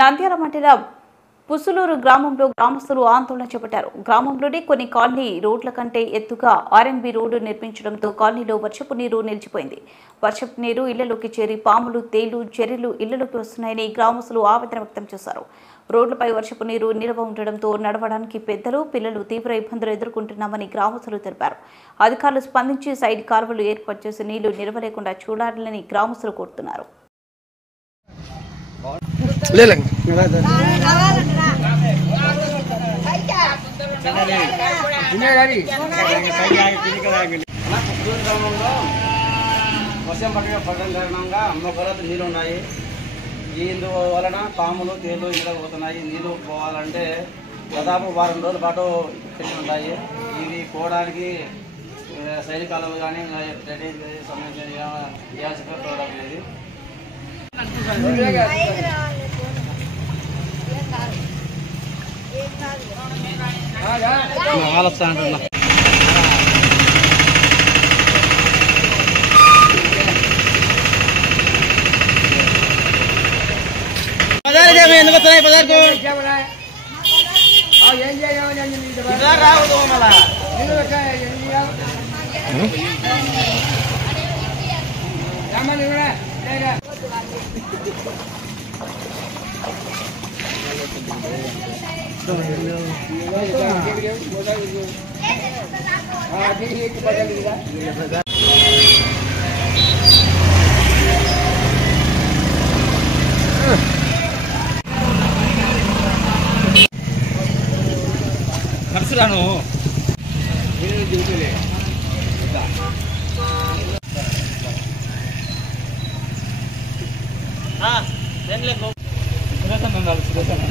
నంద్యాల మండలం పుసులూరు గ్రామంలో గ్రామస్తులు ఆందోళన చేపట్టారు. గ్రామంలోని కొన్ని కాలనీ రోడ్ల కంటే ఎత్తుగా ఆర్ఎన్బి రోడ్డు నిర్మించడంతో కాలనీలో వర్షపు నీరు నిలిచిపోయింది. వర్షపు నీరు ఇళ్లలోకి చేరి పాములు, తేళ్లు, చెర్రీలు ఇళ్లలోకి వస్తున్నాయని గ్రామస్తులు ఆవేదన వ్యక్తం చేశారు. రోడ్లపై వర్షపు నీరు నిల్వ ఉండడంతో నడవడానికి పెద్దలు, పిల్లలు తీవ్ర ఇబ్బందులు ఎదుర్కొంటున్నామని గ్రామస్తులు తెలిపారు. అధికారులు స్పందించి సైడ్ కాలువలు ఏర్పాటు చేసి నీళ్లు నిలవలేకుండా చూడాలని గ్రామస్తులు కోరుతున్నారు. వర్షం పడడం కారణంగా అమ్మకొరత నీళ్ళు ఉన్నాయి. ఇందువలన పాములు, తేళ్లు ఇక్కడ పోతున్నాయి. నీళ్ళు పోవాలంటే దాదాపు వారం రోజుల పాటు తిరిగి ఉంటాయి. ఇవి పోవడానికి సైడ్ కాలువలు కానీ డ్రైనేజ్ సంబంధించిన పోవడం అనేది ఎందుకు వస్తున్నాయి పదార్థం రావద్దు ఖర్చురాను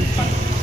సురేష్